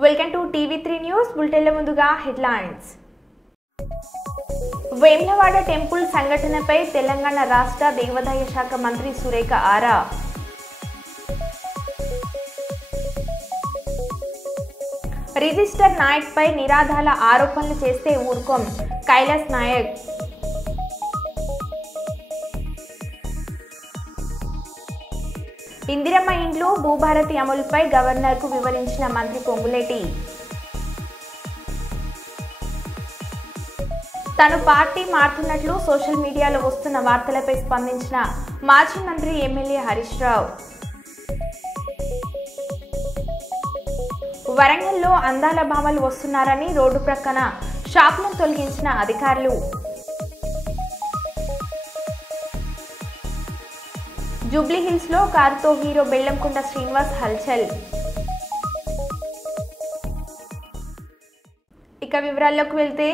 Welcome to టీవీ3 news బులెటిన్ల ముందుగా headlines. Vemulawada temple సంఘటనపై తెలంగాణ రాష్ట్ర దేవాదాయ శాఖ మంత్రి సురేఖ ఆరా. రిజిస్టర్ నాయక్ పై నిరాధార ఆరోపణలు చేస్తే ఊరుకోం కైలాస్ నాయక్. ఇందిరమ్మ ఇండ్లు భూభారతి అమలుపై గవర్నర్కు వివరించిన మంత్రి పొంగులేటి. తను పార్టీ మారుతున్నట్లు సోషల్ మీడియాలో వస్తున్న వార్తలపై స్పందించిన మాజీ మంత్రి ఎమ్మెల్యే హరీష్ రావు. వరంగల్లో అందాల భామలు వస్తున్నారని రోడ్డు ప్రక్కన షాపులను తొలగించిన అధికారులు. జూబ్లీహిల్స్ లో కారుతో హీరో బెల్లంకొండ శ్రీనివాస్ హల్చల్. ఇక వివరాల్లోకి వెళ్తే,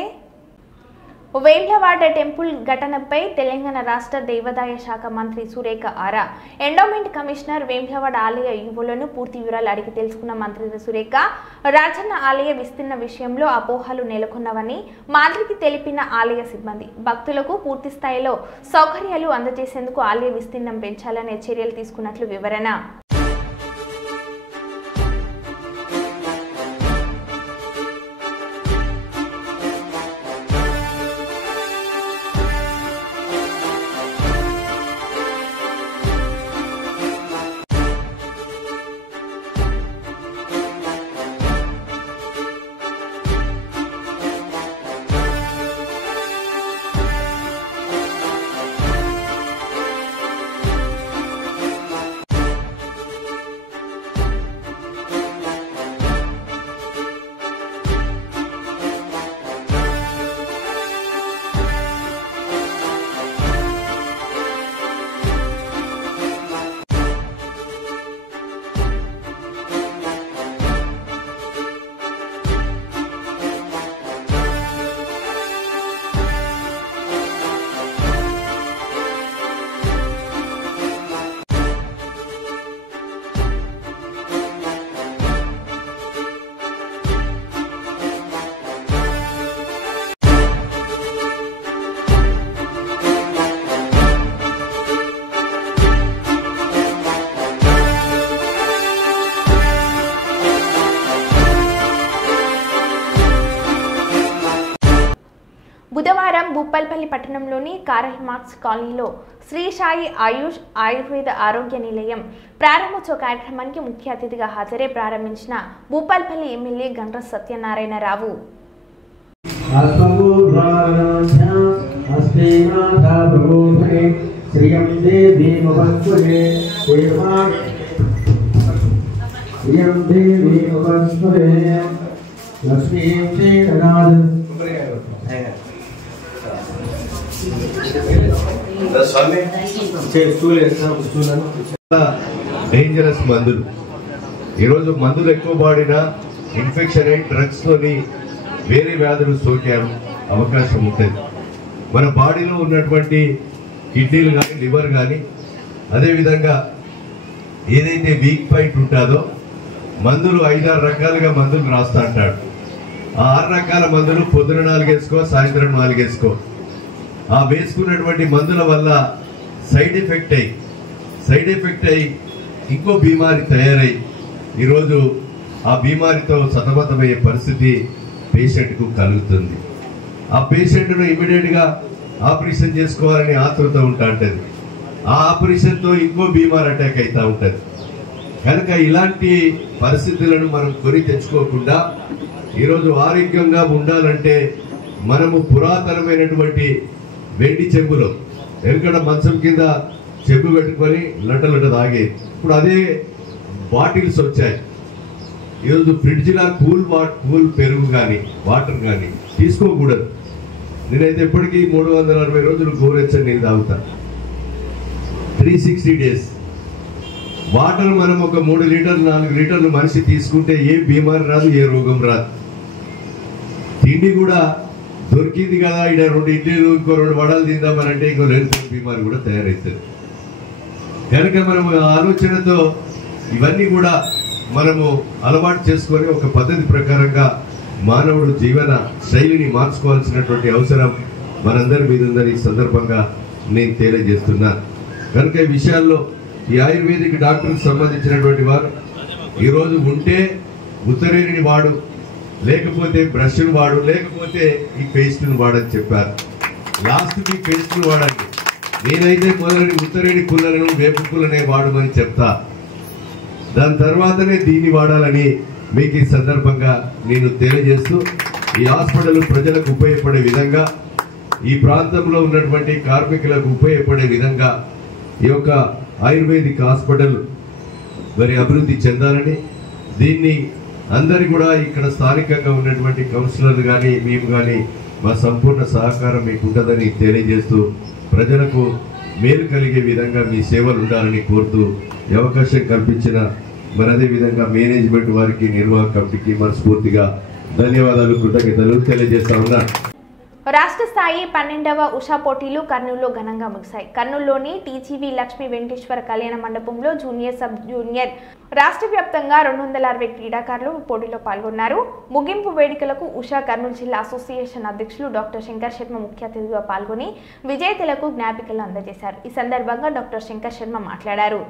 వేములవాడ టెంపుల్ ఘటనపై తెలంగాణ రాష్ట్ర దేవాదాయ శాఖ మంత్రి సురేఖ ఆరా ఎండోమెంట్ కమిషనర్ వేములవాడ ఆలయ ఈవోలను పూర్తి వివరాలు అడిగి తెలుసుకున్న మంత్రి సురేఖ రాజన్న ఆలయ విస్తీర్ణ విషయంలో అపోహలు నెలకొన్నవని మంత్రికి తెలిపిన ఆలయ సిబ్బంది భక్తులకు పూర్తి స్థాయిలో సౌకర్యాలు అందజేసేందుకు ఆలయ విస్తీర్ణం పెంచాలనే చర్యలు తీసుకున్నట్లు వివరణ. బుధవారం భూపాల్పల్లి పట్టణంలోని కారల్ మార్క్స్ కాలనీలో శ్రీ సాయి ఆయుష్ ఆయుర్వేద ఆరోగ్య నిలయం ప్రారంభోత్సవ కార్యక్రమానికి ముఖ్య అతిథిగా హాజరై ప్రారంభించిన భూపాల్పల్లి ఎమ్మెల్యే గండ్ర సత్యనారాయణరావు. డేంజరస్ మందులు ఈరోజు మందులు ఎక్కువ వాడినా ఇన్ఫెక్షన్ అయి డ్రగ్స్ తోని వేరే వ్యాధులు సోకే అవకాశం ఉంటుంది. మన బాడీలో ఉన్నటువంటి కిడ్నీలు కానీ లివర్ కానీ అదేవిధంగా ఏదైతే వీక్ పాయింట్ ఉంటుందో మందులు 5-6 రకాలుగా మందులు రాస్తా అంటాడు. ఆ 6 రకాల మందులు పొద్దున 4 వేసుకో, సాయంత్రం 4 వేసుకో. ఆ వేసుకున్నటువంటి మందుల వల్ల సైడ్ ఎఫెక్ట్ అయి ఇంకో బీమారి తయారై ఈరోజు ఆ బీమారితో సతమతమయ్యే పరిస్థితి పేషెంట్కు కలుగుతుంది. ఆ పేషెంట్ను ఇమీడియట్గా ఆపరేషన్ చేసుకోవాలని ఆతృత ఉంటుంది. ఆ ఆపరేషన్తో ఇంకో బీమార్ అటాక్ అవుతూ ఉంటుంది. కనుక ఇలాంటి పరిస్థితులను మనం కొని తెచ్చుకోకుండా ఈరోజు ఆరోగ్యంగా ఉండాలంటే మనము పురాతనమైనటువంటి వెండి చెంబులో వెనుకడ మంచం కింద చెంబు పెట్టుకొని లట తాగే, ఇప్పుడు అదే బాటిల్స్ వచ్చాయి. ఈరోజు ఫ్రిడ్జ్లా కూల్ పెరుగు కానీ వాటర్ కానీ తీసుకోకూడదు. నేనైతే ఎప్పటికీ 360 రోజులు గోరెచ్చని నీళ్ళు తాగుతా. 360 days వాటర్ మనం ఒక 3 లీటర్లు 4 లీటర్లు మనిషి తీసుకుంటే ఏ బీమారి రాదు, ఏ రోగం రాదు. తిండి కూడా దొరికింది కదా, ఇక్కడ 2 ఇడ్లీలు ఇంకో 2 వడలు తిందామని అంటే ఇంకో లేని బీమారి కూడా తయారవుతుంది. కనుక మనం ఆలోచనతో ఇవన్నీ కూడా మనము అలవాటు చేసుకొని ఒక పద్ధతి ప్రకారంగా మానవుడు జీవన శైలిని మార్చుకోవాల్సినటువంటి అవసరం మనందరి మీద ఉందని ఈ సందర్భంగా నేను తెలియజేస్తున్నా. కనుక ఈ విషయాల్లో ఈ ఆయుర్వేదిక్ డాక్టర్కి సంబంధించినటువంటి వారు ఈరోజు ఉంటే ఉత్తరేణిని వాడు, లేకపోతే బ్రష్ను వాడు, లేకపోతే ఈ పేస్ట్ను వాడని చెప్పారు. లాస్ట్కి పేస్ట్ను వాడండి. నేనైతే మొదలని ఉత్తరేణి పుల్లలను వేపు పుల్లనే వాడమని చెప్తా. దాని తర్వాతనే దీన్ని వాడాలని మీకు ఈ సందర్భంగా నేను తెలియజేస్తూ, ఈ హాస్పిటల్ ప్రజలకు ఉపయోగపడే విధంగా, ఈ ప్రాంతంలో ఉన్నటువంటి కార్మికులకు ఉపయోగపడే విధంగా ఈ యొక్క ఆయుర్వేదిక్ హాస్పిటల్ మరి అభివృద్ధి చెందాలని, దీన్ని అందరి కూడా ఇక్కడ స్థానికంగా ఉన్నటువంటి కౌన్సిలర్లు కానీ మేము కానీ మా సంపూర్ణ సహకారం మీకు ఉంటుందని తెలియజేస్తూ, ప్రజలకు మేలు కలిగే విధంగా మీ సేవలు ఉండాలని కోరుతూ ఈ అవకాశం కల్పించిన మరి అదే విధంగా మేనేజ్మెంట్ వారికి, నిర్వాహక కమిటీకి మనస్ఫూర్తిగా ధన్యవాదాలు, కృతజ్ఞతలు తెలియజేస్తా ఉన్నాను. రాష్ట్ర స్థాయి 12వ ఉషా పోటీలు కర్నూలులో ఘనంగా ముగిశాయి. కర్నూలులోని టీజీవీ లక్ష్మీ వెంకటేశ్వర కళ్యాణ మండపంలో జూనియర్, సబ్ జూనియర్ రాష్ట్ర వ్యాప్తంగా 260 క్రీడాకారులు పోటీలో పాల్గొన్నారు. ముగింపు వేడుకలకు ఉషా కర్నూలు జిల్లా అసోసియేషన్ అధ్యక్షులు డాక్టర్ శంకర్ శర్మ ముఖ్య అతిథిగా పాల్గొని విజేతలకు జ్ఞాపికలు అందజేశారు. ఈ సందర్భంగా డాక్టర్ శంకర్ శర్మ మాట్లాడారు.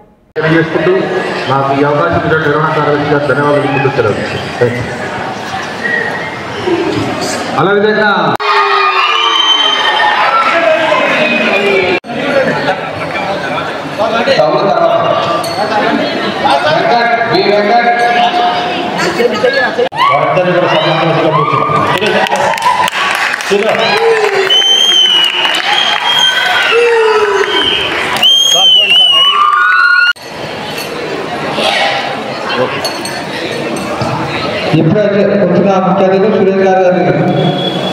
ఇప్పుడైతే వచ్చిన ముఖ్య అతిథి సురేష్ గారు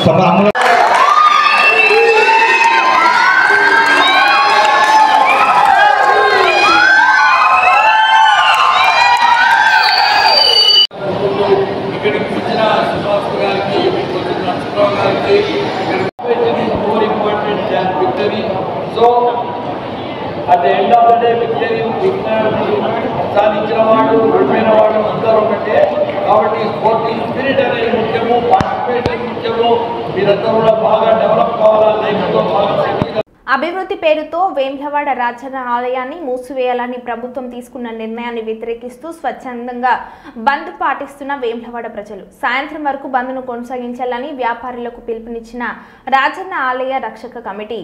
తమ అమలు at the end of the day victory సాధించిన వాళ్ళు ఓడిపోయిన వాళ్ళు అందరూ ఒకటే. కాబట్టి స్పోర్టింగ్ స్పిరిట్ అనేది ముఖ్యము, పార్టిసిపేషన్ ముఖ్యము. మీరందరూ కూడా బాగా డెవలప్ కావాలా, లైఫ్లో బాగా సెటిల్. అభివృద్ధి పేరుతో వేములవాడ రాజన్న ఆలయాన్ని మూసివేయాలని ప్రభుత్వం తీసుకున్న నిర్ణయాన్ని వ్యతిరేకిస్తూ స్వచ్ఛందంగా బంద్ పాటిస్తున్న వేములవాడ ప్రజలు సాయంత్రం వరకు బంద్ను కొనసాగించాలని వ్యాపారులకు పిలుపునిచ్చిన రాజన్న ఆలయ రక్షక కమిటీ.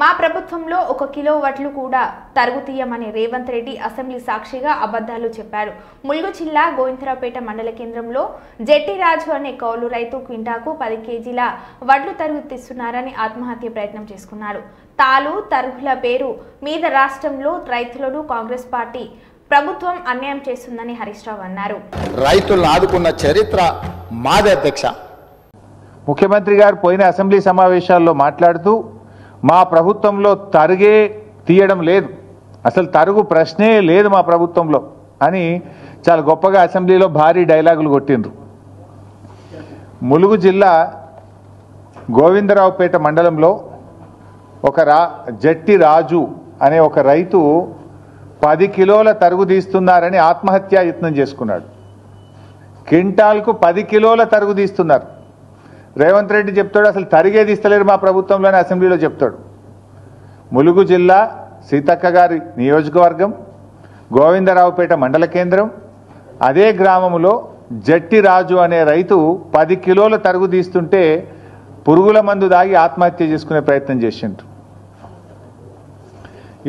మా ప్రభుత్వంలో 1 కిలో వడ్లు కూడా తరుగు తీయమని రేవంత్ రెడ్డి అసెంబ్లీ సాక్షిగా అబద్ధాలు చెప్పారు. ములుగు జిల్లా గోవిందరావుపేట మండల కేంద్రంలో జెట్టిరాజు అనే కౌలు రైతు క్వింటాకు 10 కేజీల వడ్లు తరుగు తీస్తున్నారని ఆత్మహత్య ప్రయత్నం చేసుకున్నాడు. తాలు తరుగుల పేరు మీద రాష్ట్రంలో రైతులను కాంగ్రెస్ పార్టీ ప్రభుత్వం అన్యాయం చేస్తుందని హరీష్ రావు అన్నారు. రైతులను ఆదుకున్న చరిత్ర మాదే అధ్యక్ష. ముఖ్యమంత్రి గారు పోయిన అసెంబ్లీ సమావేశాల్లో మాట్లాడుతూ మా ప్రభుత్వంలో తరుగే తీయడం లేదు, అసలు తరుగు ప్రశ్నే లేదు మా ప్రభుత్వంలో అని చాలా గొప్పగా అసెంబ్లీలో భారీ డైలాగులు కొట్టిండ్రు. ములుగు జిల్లా గోవిందరావుపేట మండలంలో జట్టి రాజు అనే ఒక రైతు 10 కిలోల తరుగు తీస్తున్నారని ఆత్మహత్యా యత్నం చేసుకున్నాడు. క్వింటాల్కు 10 కిలోల తరుగు తీస్తున్నారు. రేవంత్ రెడ్డి చెప్తాడు అసలు తరిగే తీస్తలేరు మా ప్రభుత్వంలోనే అసెంబ్లీలో చెప్తాడు. ములుగు జిల్లా సీతక్క గారి నియోజకవర్గం గోవిందరావుపేట మండల కేంద్రం, అదే గ్రామంలో జట్టి రాజు అనే రైతు 10 కిలోల తరుగు తీస్తుంటే పురుగుల మందు దాగి ఆత్మహత్య చేసుకునే ప్రయత్నం చేసిండ్రు.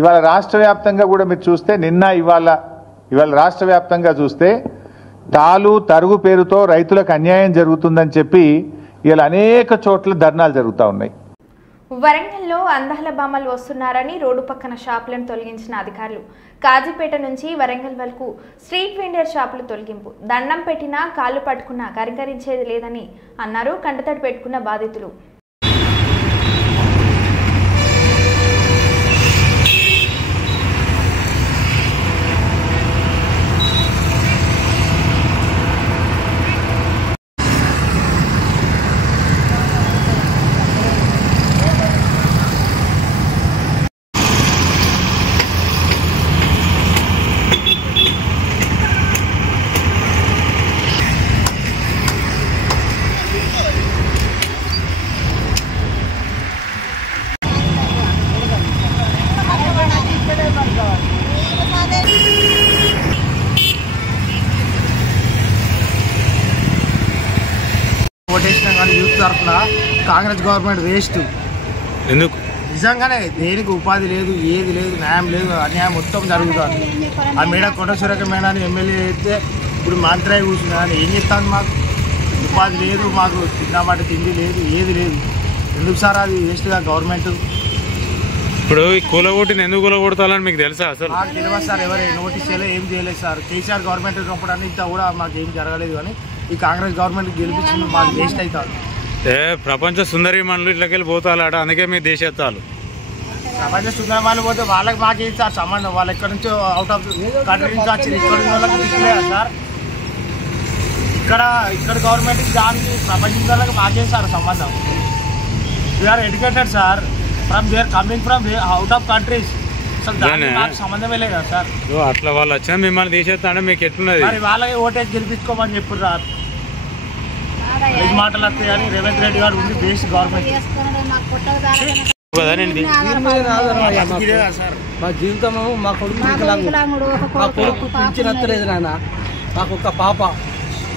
ఇవాళ రాష్ట్ర వ్యాప్తంగా కూడా మీరు చూస్తే ఇవాళ రాష్ట్ర వ్యాప్తంగా చూస్తే తాలు తరుగు పేరుతో రైతులకు అన్యాయం జరుగుతుందని చెప్పి ఇలా అనేక చోట్ల ధర్నాలు జరుగుతూ ఉన్నాయి. వరంగల్లో అందాల బామలు వస్తున్నారని రోడ్డు పక్కన షాపులను తొలగించిన అధికారులు. కాజీపేట నుంచి వరంగల్ వరకు స్ట్రీట్ వెండర్ షాపులు తొలగింపు. దండం పెట్టినా కాళ్ళు పట్టుకున్నా కరికరించేది లేదని అన్నారు కంటతడి పెట్టుకున్న బాధితులు. యూత్ తరఫున కాంగ్రెస్ గవర్నమెంట్ వేస్ట్. ఎందుకు? నిజంగానే దేనికి ఉపాధి లేదు, ఏది లేదు, న్యాయం లేదు, అన్యాయం మొత్తం జరుగుతుంది. ఆ మేడ కొండ సురేఖ మేడాన్ని ఎమ్మెల్యే అయితే ఇప్పుడు మంత్రి కూర్చున్నా ఏం చెప్తాను? మాకు ఉపాధి లేదు, మాకు తిన్నమాట తిండి లేదు, ఏది లేదు. ఎందుకు సార్ అది వేస్ట్గా గవర్నమెంట్? ఇప్పుడు ఈ కూలగొట్టిని ఎందుకు కూలగొడతాలని మీకు తెలుసా? అసలు మాకు తెలియదు సార్, ఎవరు నోటీస్ చేయలేదు, ఏం చేయలేదు సార్. కేసీఆర్ గవర్నమెంట్ ఉన్నప్పుడు అంతా కూడా మాకు ఏం జరగలేదు. కానీ ఈ కాంగ్రెస్ గవర్నమెంట్ గెలిపించింది మాకు వేస్ట్ అవుతారు. ప్రపంచ సుందరి మనులు ఇట్లకెళ్ళి పోతాలట, అందుకే మీ దేశెత్తాలు. ప్రపంచ సుందరి మనులు పోతే వాళ్ళకి మాకేం సార్ సంబంధం? వాళ్ళు ఎక్కడి నుంచో అవుట్ ఆఫ్ కంట్రీ నుంచి వచ్చి ఇక్కడ ఉన్న వాళ్ళకి తీసుకులేదా సార్? ఇక్కడ గవర్నమెంట్ దానికి ప్రపంచ వాళ్ళకి మాకేం సార్ సంబంధం? We are educated sir, from they are coming from out of countries. అసలు దానికి మాకు సంబంధమే లేదు కదా సార్. అట్లా వాళ్ళు వచ్చినా మిమ్మల్ని తీసేస్తా మీకు ఎట్లున్నది? మరి వాళ్ళకి ఓటేసి గెలిపించుకోమని చెప్పారు సార్. మాటలు వస్తాయి కానీ రేవంత్ రెడ్డి గారు ఉంది బేసిక్ గవర్నమెంట్. మా జీవితము మా కొడుకు మా కొడుకు పింఛనత్తలేదు నాన్న. మాకు ఒక పాప,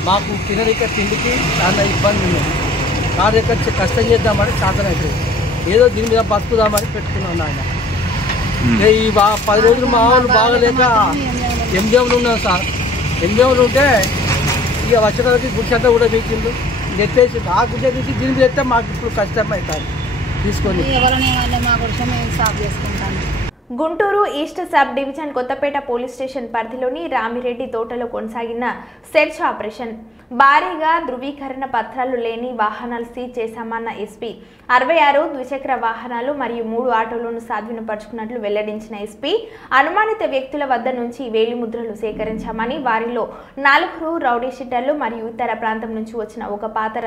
మాకు తినడిక తిండికి చాలా ఇబ్బంది ఉంది. కార్యకర్త కష్టం చేద్దామని చేతనైతే ఏదో దీని మీద బతుకుదామని పెట్టుకున్నాం నాన్న. ఈ 10 రోజులు మా వాళ్ళు బాగలేక ఎంజంలో ఉన్నాం సార్. ఎంజంలో ఉంటే ఇక వచ్చేటప్పటికి గుడిసంతా కూడా వీకిండు ఎత్తేసి ఆ గుడి నుంచి దీని మీద ఎత్తే మాకు ఇప్పుడు కష్టం అవుతుంది తీసుకొని. Guntur east sub division Kothapeta police station పరిధిలోని రామిరెడ్డి తోటలో కొనసాగిన సెర్చ్ ఆపరేషన్. భారీగా ధృవీకరణ పత్రాలు లేని వాహనాలు సీజ్ చేశామన్న ఎస్పీ 66 ద్విచక్ర వాహనాలు మరియు 3 ఆటోలను స్వాధీనపరుచుకున్నట్లు వెల్లడించిన ఎస్పీ అనుమానిత వ్యక్తుల వద్ద నుంచి వేలిముద్రలు సేకరించామని, వారిలో 4 రౌడీ షీటర్లు మరియు ఇతర ప్రాంతం నుంచి వచ్చిన ఒక పాతర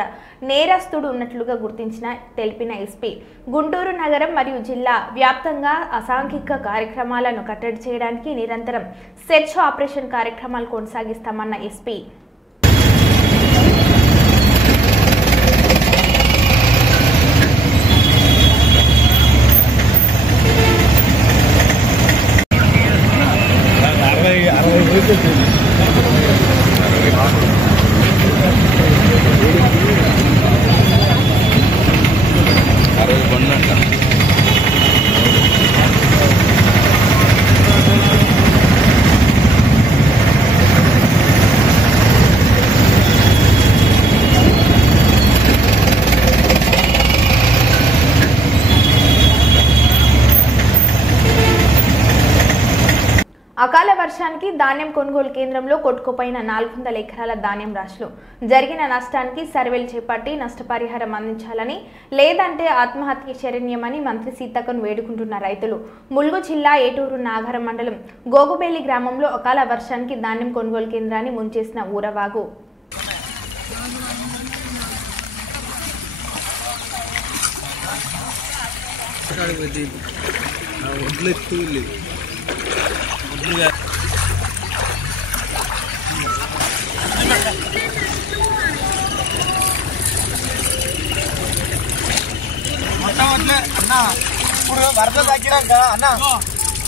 నేరస్తుడు ఉన్నట్లుగా తెలిపిన ఎస్పీ గుంటూరు నగరం మరియు జిల్లా వ్యాప్తంగా అసాంఘిక కార్యక్రమాలను కట్టడి చేయడానికి నిరంతరం సెర్చ్ ఆపరేషన్ కార్యక్రమాలు కొనసాగిస్తామన్న ఎస్పీ అకాల వర్షానికి ధాన్యం కొనుగోలు కేంద్రంలో కొట్టుకుపోయిన 400 ఎకరాల ధాన్యం రాశులు. జరిగిన నష్టానికి సర్వేలు చేపట్టి నష్టపరిహారం అందించాలని, లేదంటే ఆత్మహత్య శరణ్యమని మంత్రి సీతక్కను వేడుకుంటున్న రైతులు. ములుగు జిల్లా ఏటూరు నాగరం మండలం గోగుబెల్లి గ్రామంలో అకాల వర్షానికి ధాన్యం కొనుగోలు కేంద్రాన్ని ముంచేసిన ఊరవాగు. ఇప్పుడు వరద తగ్గినాక అన్న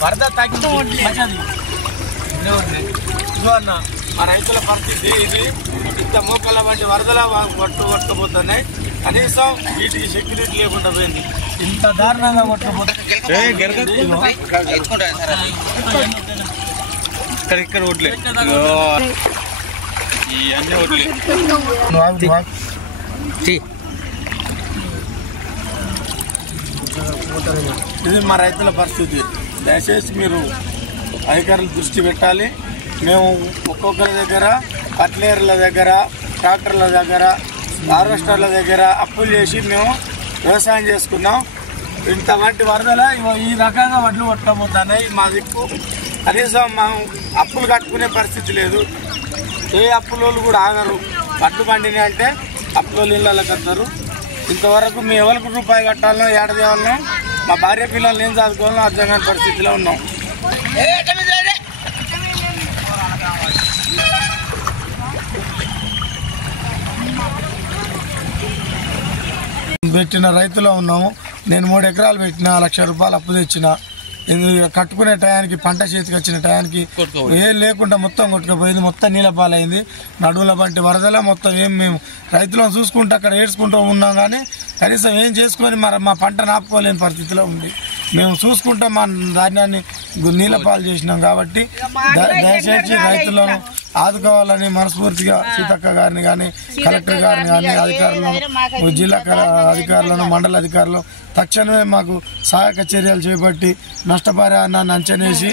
వరద తగ్గి అన్న మా రైతుల పరిస్థితి ఇది. ఇంత మోకాల వంటి వరదలా కొట్టుకుపోతున్నాయి. కనీసం వీటికి సెక్యూరిటీ లేకుండా పోయింది. ఇంత దారుణంగా ఇక్కడ ఓట్లే ఇవన్నీ ఓట్లే. ఇది మా రైతుల పరిస్థితి. దయచేసి మీరు అధికారులు దృష్టి పెట్టాలి. మేము ఒక్కొక్కరి దగ్గర కట్లేర్ల దగ్గర, ట్రాక్టర్ల దగ్గర, హార్వెస్టర్ల దగ్గర అప్పులు చేసి మేము వ్యవసాయం చేసుకున్నాం. ఇంత వంటి వరదల ఈ రకంగా వడ్లు కొట్టబోతున్నాయి. మా దిక్కు కనీసం మనం అప్పులు కట్టుకునే పరిస్థితి లేదు. ఏ అప్పులోళ్ళు కూడా ఆగరు. వడ్లు పండిని అంటే అప్పులోళ్ళు ఇళ్ళకి వస్తారు. ఇంతవరకు మేము ఎవరికి రూపాయి కట్టాలనో ఏడాదేవాలనో మా భార్య పిల్లలు ఏం చదువుకోవాలో అర్థం కాని పరిస్థితిలో ఉన్నాం. పెట్టిన రైతులో ఉన్నాము. నేను 3 ఎకరాలు పెట్టిన, 1 లక్ష రూపాయలు అప్పు తెచ్చిన. కట్టుకునే టయానికి పంట చేతికి వచ్చిన టయానికి ఏం లేకుండా మొత్తం కొట్టుకుపోయింది. మొత్తం నీళ్ళ పాలైంది. నడువుల వంటి వరదల మొత్తం మేము రైతులను చూసుకుంటూ అక్కడ ఏడ్చుకుంటూ ఉన్నాం. కానీ కనీసం ఏం చేసుకొని మా పంటను ఆపుకోలేని పరిస్థితిలో ఉంది. మేము చూసుకుంటాం మా ధాన్యాన్ని నీళ్ళ పాలు చేసినాం. కాబట్టి దయచేసి రైతులను ఆదుకోవాలని మనస్ఫూర్తిగా సీతక్క గారిని కానీ, కలెక్టర్ గారిని కానీ, అధికారులను, జిల్లా అధికారులను, మండల అధికారులు తక్షణమే మాకు సహాయక చర్యలు చేపట్టి నష్టపరిహారాన్ని అంచనేసి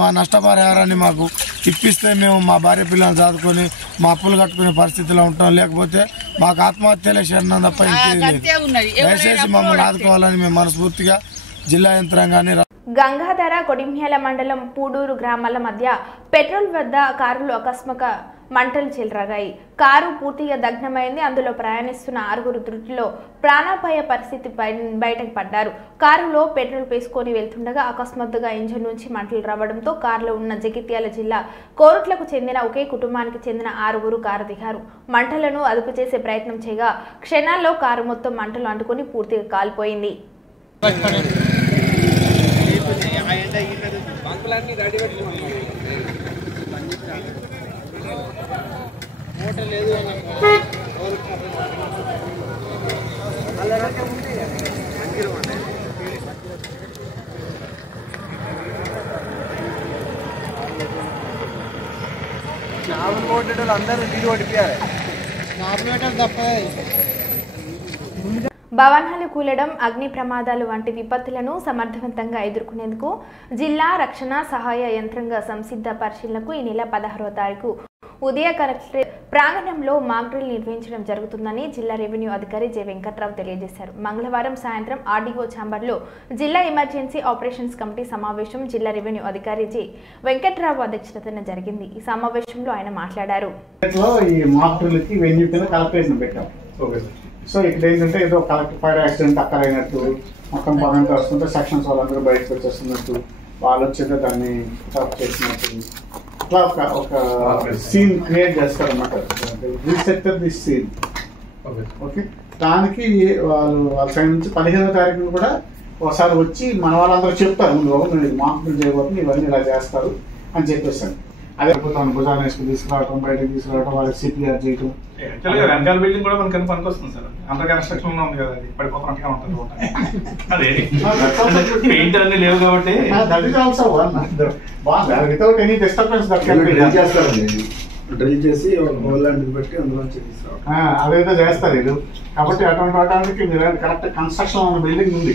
మా నష్టపరిహారాన్ని మాకు ఇప్పిస్తే మేము మా భార్య పిల్లలు చదువుకొని మా అప్పులు కట్టుకునే పరిస్థితిలో ఉంటాం. లేకపోతే మాకు ఆత్మహత్యలే శరణం తప్ప ఇంకేది లేదు. దయచేసి మమ్మల్ని ఆదుకోవాలని మేము మనస్ఫూర్తిగా జిల్లా యంత్రాంగాన్ని. గంగాధర కొడిమ్యాల మండలం పూడూరు గ్రామాల మధ్య పెట్రోల్ వద్ద కారులో అకస్మాక మంటలు చెలరేగాయి. కారు పూర్తిగా దగ్ధమైంది. అందులో ప్రయాణిస్తున్న 6 ధృతిలో ప్రాణాపాయ పరిస్థితి బయటకు పడ్డారు. కారులో పెట్రోల్ వేసుకొని వెళ్తుండగా అకస్మాత్తుగా ఇంజన్ నుంచి మంటలు రావడంతో కారులో ఉన్న జగిత్యాల జిల్లా కోరుట్లకు చెందిన ఒకే కుటుంబానికి చెందిన 6 కారు దిగారు. మంటలను అదుపు చేసే ప్రయత్నం చేయగా క్షణాల్లో కారు మొత్తం మంటలు అంటుకొని పూర్తిగా కాలిపోయింది. భవనాలు కూలడం, అగ్ని ప్రమాదాలు వంటి విపత్తులను సమర్థవంతంగా ఎదుర్కొనేందుకు జిల్లా రక్షణ సహాయ యంత్రాంగ సంసిద్ధ పరిశీలనకు ఈ నెల 16వ తారీఖు ఉదయ కలెక్టరేట్ ప్రాంగణంలో మాక్ డ్రిల్ నిర్వహించడం జరుగుతుందని జిల్లా రెవెన్యూ అధికారి జె వెంకట్రావు తెలియజేశారు. మంగళవారం సాయంత్రం ఆర్డీఓ ఛాంబర్లో జిల్లా ఎమర్జెన్సీ ఆపరేషన్స్ కమిటీ సమావేశం జిల్లా రెవెన్యూ అధికారి జె వెంకట్రావు అధ్యక్షతన జరిగింది. ఈ సమావేశంలో ఆయన మాట్లాడారు. సో ఇక్కడ ఏంటంటే ఏదో కలెక్టర్ ఫైర్ యాక్సిడెంట్ అక్కడ అయినట్టు మొత్తం పదంతా వస్తుంటే సెక్షన్స్ వాళ్ళందరూ బయటకు వచ్చేస్తున్నట్టు వాళ్ళు వచ్చేదో దాన్ని స్టాప్ చేసినట్టు ఇట్లా ఒక సీన్ క్రియేట్ చేస్తారు అన్నమాట. రీసెక్టర్ దిస్ సీన్. ఓకే, దానికి వాళ్ళ సైడ్ నుంచి 15వ తారీఖున కూడా ఒకసారి వచ్చి మన వాళ్ళందరూ చెప్తారు, ముందు మీరు మాకు చేయబోతుంది ఇవన్నీ ఇలా చేస్తారు అని చెప్పేస్తాను. అదే భుజాన్ని వేసుకుని తీసుకురావడం, బయటకు తీసుకురావడం, వాళ్ళకి సిపిఆర్ చేయడం. వెనకాల బిల్డింగ్ కూడా మనకి పనికి వస్తుంది సార్. అండర్ కన్స్ట్రక్షన్ లో ఉంది కదా, అది పడిపోతున్నట్టుగా ఉంటుంది. అదే పెయింట్ అన్ని లేవు కాబట్టి వితౌట్ ఎనీ డిస్టర్బెన్స్ డ్రిల్ చేసి లాంటిది పెట్టి అందులో అదేదో చేస్తారు వీళ్ళు. కాబట్టి అటువంటి వాటానికి మీరు కరెక్ట్ కన్స్ట్రక్షన్ ఉన్న బిల్డింగ్ ఉంది,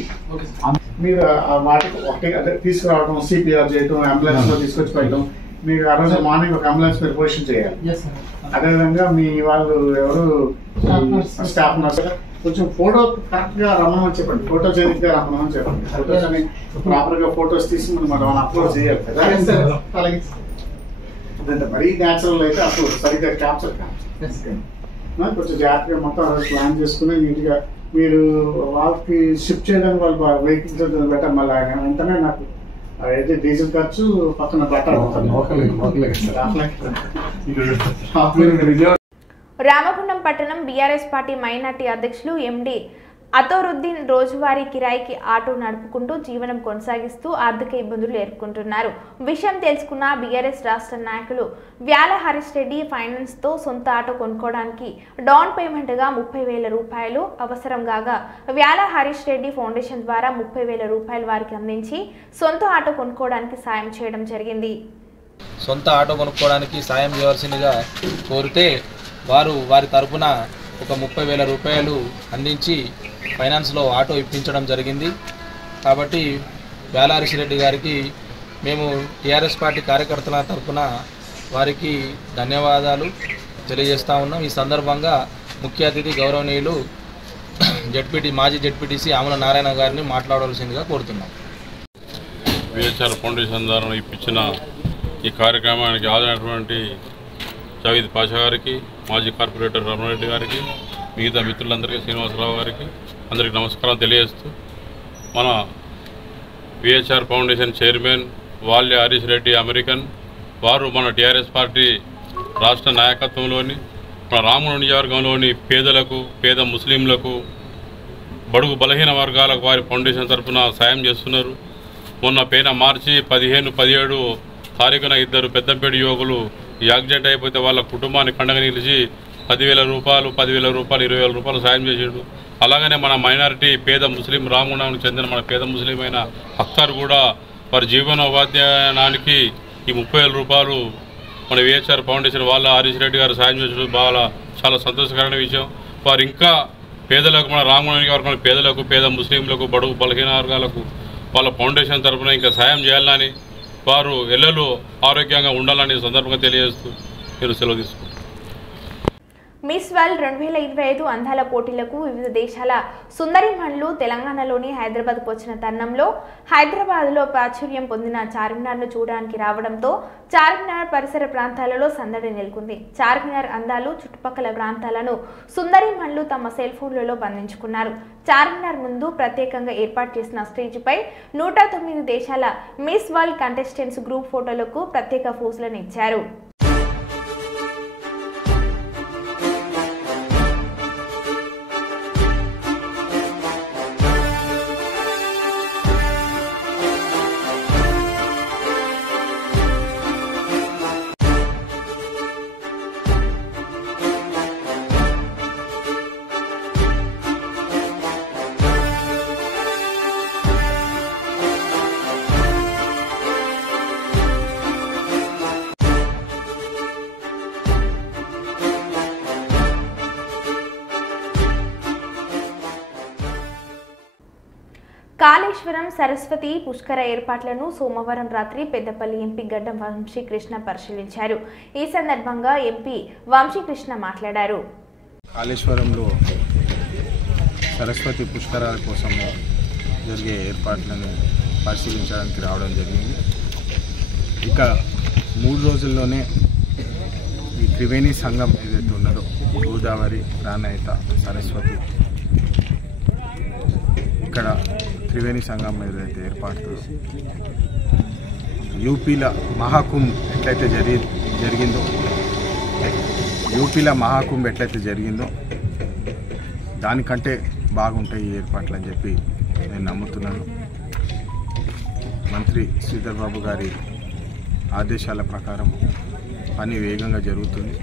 మీరు వాటికి ఒకటి అదే తీసుకురావడం, సిపిఆర్ చేయడం, అంబులెన్స్ లో తీసుకొచ్చి పెట్టడం. మీరు ఆ రోజు మార్నింగ్ ఒక అంబులెన్స్ మీరు పొజిషన్ చేయాలి. అదేవిధంగా మీ వాళ్ళు ఎవరు స్టాఫ్ నర్స్ కొంచెం ఫోటో కరెక్ట్ గా రమ్మని చెప్పండి, ఫోటోజెనిక్ గా రమ్మని చెప్పండి. ఫోటోస్ అని ప్రాపర్ గా ఫోటోస్ తీసి మనం అప్లోడ్ చేయాలి కదా. మరీ న్యాచురల్ అయితే అప్పుడు సరిగ్గా క్యాప్చర్ కాదు. కొంచెం జాగ్రత్తగా మొత్తం ప్లాన్ చేసుకుని నీట్ గా మీరు వాళ్ళకి షిఫ్ట్ చేయడానికి వాళ్ళు వెహికల్స్ బెటర్. మళ్ళీ వెంటనే నాకు అయితే డీజిల్ ఖర్చు పక్కన రామగుండం పట్టణం బీఆర్ఎస్ పార్టీ మైనార్టీ అధ్యక్షులు ఎండి అతోరుద్దీన్ రోజువారీ కిరాయికి ఆటో నడుపుకుంటూ జీవనం కొనసాగిస్తూ ఆర్థిక ఇబ్బందులు ఎదుర్కొంటున్నారు. విషయం తెలుసుకున్న బీఆర్ఎస్ రాష్ట్ర నాయకులు వ్యాల హరీష్ రెడ్డి ఫైనాన్స్తో సొంత ఆటో కొనుక్కోవడానికి డౌన్ పేమెంట్గా 30,000 రూపాయలు అవసరం కాగా వ్యాల హరీష్ రెడ్డి ఫౌండేషన్ ద్వారా 30,000 రూపాయలు వారికి అందించి సొంత ఆటో కొనుక్కోవడానికి సాయం చేయడం జరిగింది. సొంత ఆటో కొనుక్కోవడానికి సాయం చేయవలసిందిగా కోరితే వారి తరపున ఒక 30,000 రూపాయలు అందించి ఫైనాన్స్లో ఆటో ఇప్పించడం జరిగింది. కాబట్టి వ్యాల హరీష్ రెడ్డి గారికి మేము టీఆర్ఎస్ పార్టీ కార్యకర్తల తరపున వారికి ధన్యవాదాలు తెలియజేస్తూ ఉన్నాం. ఈ సందర్భంగా ముఖ్య అతిథి గౌరవనీయులు మాజీ జెడ్పీటీసీ ఆమల నారాయణ గారిని మాట్లాడవలసిందిగా కోరుతున్నాం. విహెచ్ఆర్ ఫౌండేషన్ ద్వారా ఇప్పించిన ఈ కార్యక్రమానికి హాజరైనటువంటి జావీద్ పాషా గారికి, మాజీ కార్పొరేటర్ రమణారెడ్డి గారికి, మిగతా మిత్రులందరికీ, శ్రీనివాసరావు గారికి అందరికీ నమస్కారం తెలియజేస్తూ, మన VHR foundation chairman వాల్య Harish Reddy American వారు మన టీఆర్ఎస్ పార్టీ రాష్ట్ర నాయకత్వంలోని మన రామగుండం నియోజకవర్గంలోని పేదలకు, పేద ముస్లింలకు, బడుగు బలహీన వర్గాలకు వారి ఫౌండేషన్ తరఫున సాయం చేస్తున్నారు. మొన్న పోయిన మార్చి 15-17 తారీఖున 2 పెద్దంపేట యువకులు యాక్సిడెంట్ అయిపోతే వాళ్ళ కుటుంబాన్ని పండగ నిలిచి 10,000 రూపాయలు, 20,000 రూపాయలు సాయం చేసాడు. అలాగనే మన మైనారిటీ పేద ముస్లిం రామగుండానికి చెందిన మన పేద ముస్లిం అయిన అఖ్తార్ కూడా వారి జీవనోపాధ్యాయానికి ఈ 30,000 రూపాయలు మన విహెచ్ఆర్ ఫౌండేషన్ వాళ్ళ హరీష్ రెడ్డి గారు సాయం చేసడం చాలా సంతోషకరమైన విషయం. వారు ఇంకా పేదలకు, మన రామగుండానికి వారు మన పేదలకు, పేద ముస్లింలకు, బడుగు బలహీన వర్గాలకు వాళ్ళ ఫౌండేషన్ తరఫున ఇంకా సాయం చేయాలని, వారు ఎల్లలు ఆరోగ్యంగా ఉండాలని సందర్భంగా తెలియజేస్తూ మీరు సెలవు తీసుకుంటారు. మిస్ వరల్డ్ 2025 అందాల పోటీలకు వివిధ దేశాల సుందరిమణులు తెలంగాణలోని హైదరాబాద్కు వచ్చిన తరుణంలో హైదరాబాద్లో ప్రాచుర్యం పొందిన చార్మినార్ను చూడడానికి రావడంతో చార్మినార్ పరిసర ప్రాంతాలలో సందడి నెలకొంది. చార్మినార్ అందాలు, చుట్టుపక్కల ప్రాంతాలను సుందరిమణులు తమ సెల్ ఫోన్లలో బంధించుకున్నారు. చార్మినార్ ముందు ప్రత్యేకంగా ఏర్పాటు చేసిన స్టేజ్పై 109 దేశాల మిస్ వరల్డ్ కంటెస్టెంట్స్ గ్రూప్ ఫోటోలకు ప్రత్యేక పోజులను ఇచ్చారు. కాళేశ్వరం సరస్వతి పుష్కర ఏర్పాట్లను సోమవారం రాత్రి పెద్దపల్లి ఎంపీ గడ్డం వంశీకృష్ణ పరిశీలించారు. ఈ సందర్భంగా ఎంపీ వంశీకృష్ణ మాట్లాడారు. కాళేశ్వరంలో సరస్వతి పుష్కరాల కోసం జరిగే ఏర్పాట్లను పరిశీలించడానికి రావడం జరిగింది. ఇక 3 రోజుల్లోనే ఈ త్రివేణి సంఘం ఏదైతే ఉన్నదో గోదావరి, ప్రాణహిత, సరస్వతి, ఇక్కడ త్రివేణి సంఘం ఏదైతే ఏర్పాటు యూపీల మహాకుంభ్ ఎట్లయితే జరిగిందో దానికంటే బాగుంటాయి ఈ ఏర్పాట్లు అని చెప్పి నేను నమ్ముతున్నాను. మంత్రి శ్రీధర్ బాబు గారి ఆదేశాల ప్రకారం పని వేగంగా జరుగుతుంది.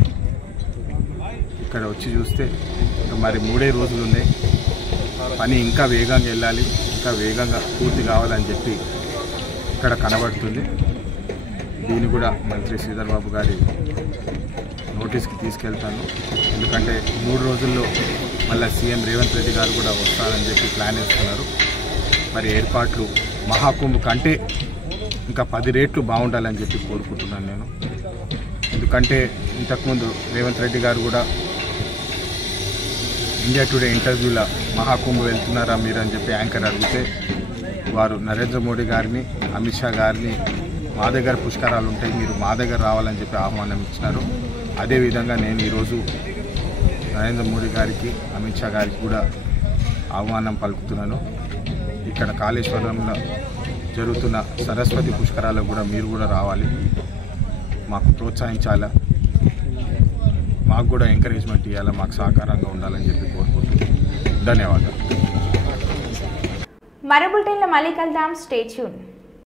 ఇక్కడ వచ్చి చూస్తే మరి 3 రోజులు ఉన్నాయి. పని ఇంకా వేగంగా వెళ్ళాలి, ఇంకా వేగంగా పూర్తి కావాలని చెప్పి ఇక్కడ కనబడుతుంది. దీన్ని కూడా మంత్రి శ్రీధర్ బాబు గారి నోటీస్కి తీసుకెళ్తాను. ఎందుకంటే 3 రోజుల్లో మళ్ళీ సీఎం రేవంత్ రెడ్డి గారు కూడా వస్తారని చెప్పి ప్లాన్ వేస్తున్నారు. మరి ఏర్పాట్లు మహాకుంభ్ కంటే ఇంకా 10 రెట్లు బాగుండాలని చెప్పి కోరుకుంటున్నాను నేను. ఎందుకంటే ఇంతకుముందు రేవంత్ రెడ్డి గారు కూడా ఇండియా టుడే ఇంటర్వ్యూలో మహాకుంభ్ వెళ్తున్నారా మీరు అని చెప్పి యాంకర్ అడిగితే వారు నరేంద్ర మోడీ గారిని, అమిత్ షా గారిని మా దగ్గర పుష్కరాలు ఉంటాయి, మీరు మా దగ్గర రావాలని చెప్పి ఆహ్వానం ఇచ్చినారు. అదేవిధంగా నేను ఈరోజు నరేంద్ర మోడీ గారికి, అమిత్ షా గారికి కూడా ఆహ్వానం పలుకుతున్నాను. ఇక్కడ కాళేశ్వరంలో జరుగుతున్న సరస్వతి పుష్కరాలకు కూడా మీరు కూడా రావాలి, మాకు ప్రోత్సహించాలా, మాకు కూడా ఎంకరేజ్మెంట్ ఇవ్వాలా, మాకు సహకారంగా ఉండాలని చెప్పి కోరుకుంటున్నాను. ధన్యవాదాలు. మరో బులెటిన్లో మళ్ళీ కలుద్దాం. Stay tune.